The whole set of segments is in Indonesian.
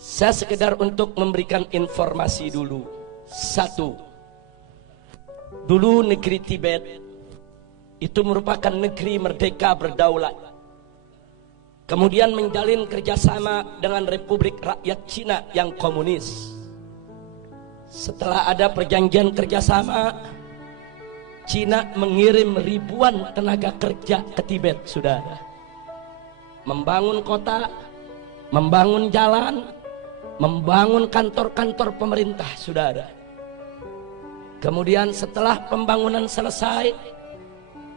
Saya sekedar untuk memberikan informasi dulu. Satu, dulu negeri Tibet itu merupakan negeri merdeka berdaulat. Kemudian menjalin kerjasama dengan Republik Rakyat Cina yang komunis. Setelah ada perjanjian kerjasama, Cina mengirim ribuan tenaga kerja ke Tibet, saudara. Membangun kota, membangun jalan, membangun kantor-kantor pemerintah, saudara. Kemudian setelah pembangunan selesai,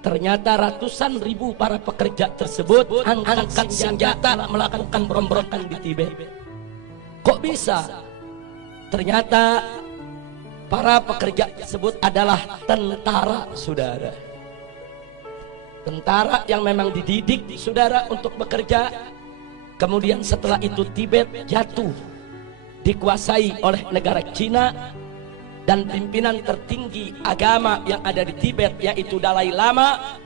ternyata ratusan ribu para pekerja tersebut angkat senjata melakukan pemberontakan di Tibet. Kok bisa? Ternyata para pekerja tersebut adalah tentara, saudara. Tentara yang memang dididik, saudara, untuk bekerja. Kemudian setelah itu Tibet jatuh, dikuasai oleh negara Cina, dan pimpinan tertinggi agama yang ada di Tibet, yaitu Dalai Lama,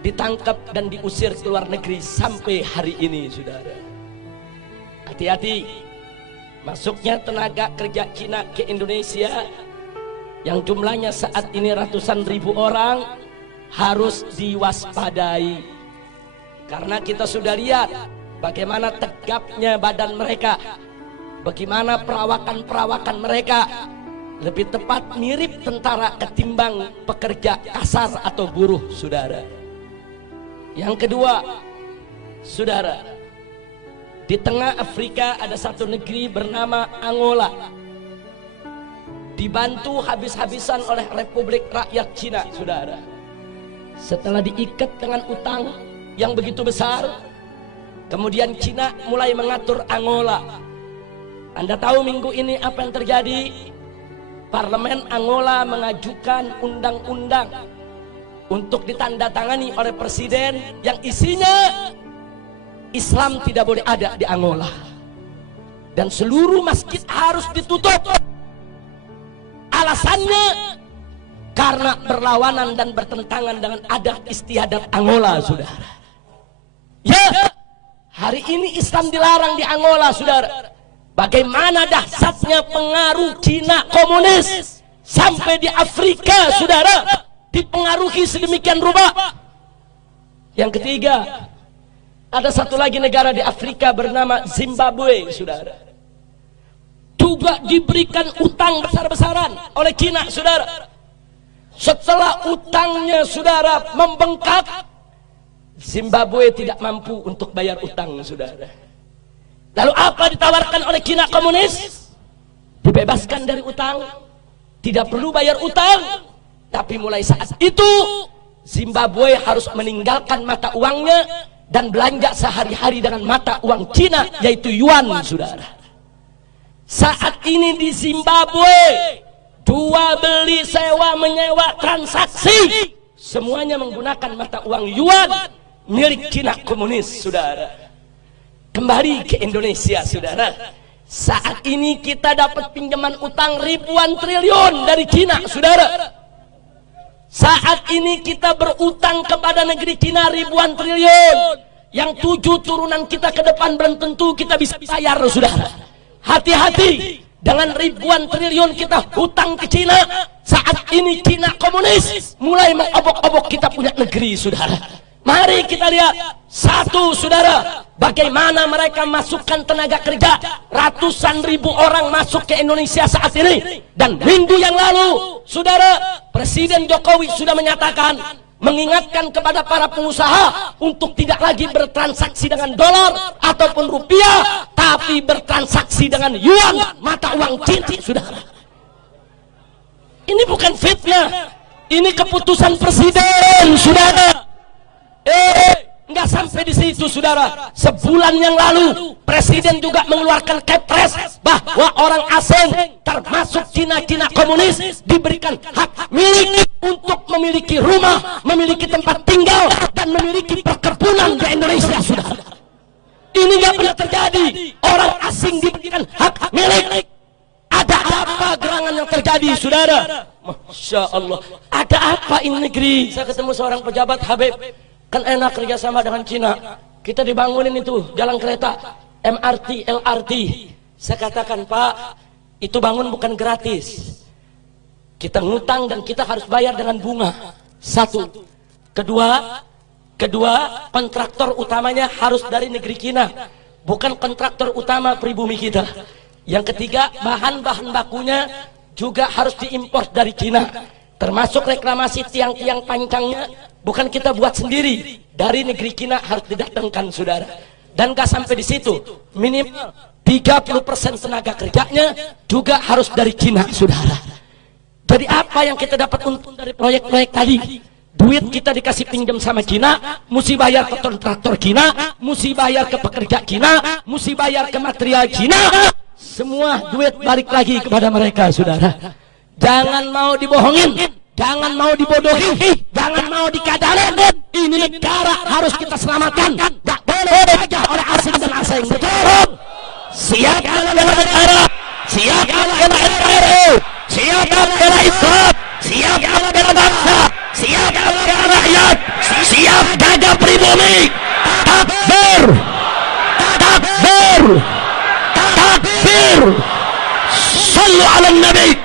ditangkap dan diusir ke luar negeri sampai hari ini, saudara. Hati-hati, masuknya tenaga kerja Cina ke Indonesia yang jumlahnya saat ini ratusan ribu orang harus diwaspadai, karena kita sudah lihat bagaimana tegapnya badan mereka, bagaimana perawakan mereka, lebih tepat mirip tentara ketimbang pekerja kasar atau buruh, saudara. Yang kedua, saudara, di tengah Afrika ada satu negeri bernama Angola, dibantu habis-habisan oleh Republik Rakyat Cina, saudara. Setelah diikat dengan utang yang begitu besar, kemudian Cina mulai mengatur Angola. Anda tahu minggu ini apa yang terjadi? Parlemen Angola mengajukan undang-undang untuk ditandatangani oleh presiden yang isinya Islam tidak boleh ada di Angola, dan seluruh masjid harus ditutup. Alasannya karena berlawanan dan bertentangan dengan adat istiadat Angola, saudara. Ya, hari ini Islam dilarang di Angola, saudara. Bagaimana dahsyatnya pengaruh Cina komunis sampai di Afrika, saudara, dipengaruhi sedemikian rupa. Yang ketiga, ada satu lagi negara di Afrika bernama Zimbabwe, saudara, juga diberikan utang besar-besaran oleh Cina, saudara. Setelah utangnya, saudara, membengkak, Zimbabwe tidak mampu untuk bayar utang, saudara. Lalu apa ditawarkan oleh Cina komunis? Dibebaskan dari utang, tidak perlu bayar utang. Tapi mulai saat itu Zimbabwe harus meninggalkan mata uangnya dan belanja sehari-hari dengan mata uang Cina, yaitu yuan, saudara. Saat ini di Zimbabwe, jual beli, sewa menyewa, transaksi semuanya menggunakan mata uang yuan milik Cina komunis, saudara. Kembali ke Indonesia, saudara. Saat ini kita dapat pinjaman utang ribuan triliun dari Cina, saudara. Saat ini kita berutang kepada negeri Cina ribuan triliun, yang 7 turunan kita ke depan belum tentu kita bisa bayar, saudara. Hati-hati dengan ribuan triliun kita hutang ke Cina. Saat ini Cina komunis mulai mengobok-obok kita punya negeri, saudara. Mari kita lihat satu, saudara, bagaimana mereka masukkan tenaga kerja. Ratusan ribu orang masuk ke Indonesia saat ini. Dan minggu yang lalu, saudara, Presiden Jokowi sudah menyatakan, mengingatkan kepada para pengusaha untuk tidak lagi bertransaksi dengan dolar ataupun rupiah, tapi bertransaksi dengan yuan, mata uang Cina, saudara. Ini bukan fitnah, ini keputusan presiden, saudara. Nggak sampai di situ, saudara. Sebulan yang lalu presiden juga mengeluarkan kepres bahwa orang asing termasuk Cina komunis diberikan hak milik untuk memiliki rumah, memiliki tempat tinggal, dan memiliki perkebunan di Indonesia, saudara. Ini nggak pernah terjadi. Orang asing diberikan hak milik. Ada apa gerangan yang terjadi, saudara? Masya Allah. Ada apa ini negeri? Saya ketemu seorang pejabat, Habib, kan enak kerjasama dengan Cina. Kita dibangunin itu jalan kereta, MRT, LRT. Saya katakan, Pak, itu bangun bukan gratis. Kita ngutang dan kita harus bayar dengan bunga. Satu. Kedua, kontraktor utamanya harus dari negeri Cina, bukan kontraktor utama pribumi kita. Yang ketiga, bahan-bahan bakunya juga harus diimpor dari Cina, termasuk reklamasi tiang-tiang pancangnya bukan kita buat sendiri, dari negeri Cina harus didatangkan, saudara. Dan gak sampai di situ, minimal 30% tenaga kerjanya juga harus dari Cina, saudara. Jadi apa yang kita dapat untung dari proyek-proyek tadi? Duit kita dikasih pinjam sama Cina, mesti bayar ke kontraktor Cina, mesti bayar ke pekerja Cina, mesti bayar ke material Cina. Semua duit balik lagi kepada mereka, saudara. Jangan mau dibohongin, jangan mau dibodohi, jangan mau dikadalin. Ini negara harus kita selamatkan. Gak boleh dijajah oleh asing dan asing. Betul? Siap bela negara, siap bela NKRI, siap bela Islam, siap bela bangsa, siap bela rakyat, siap jaga pribumi. Takbir, takbir, takbir. Sallu ala Nabi.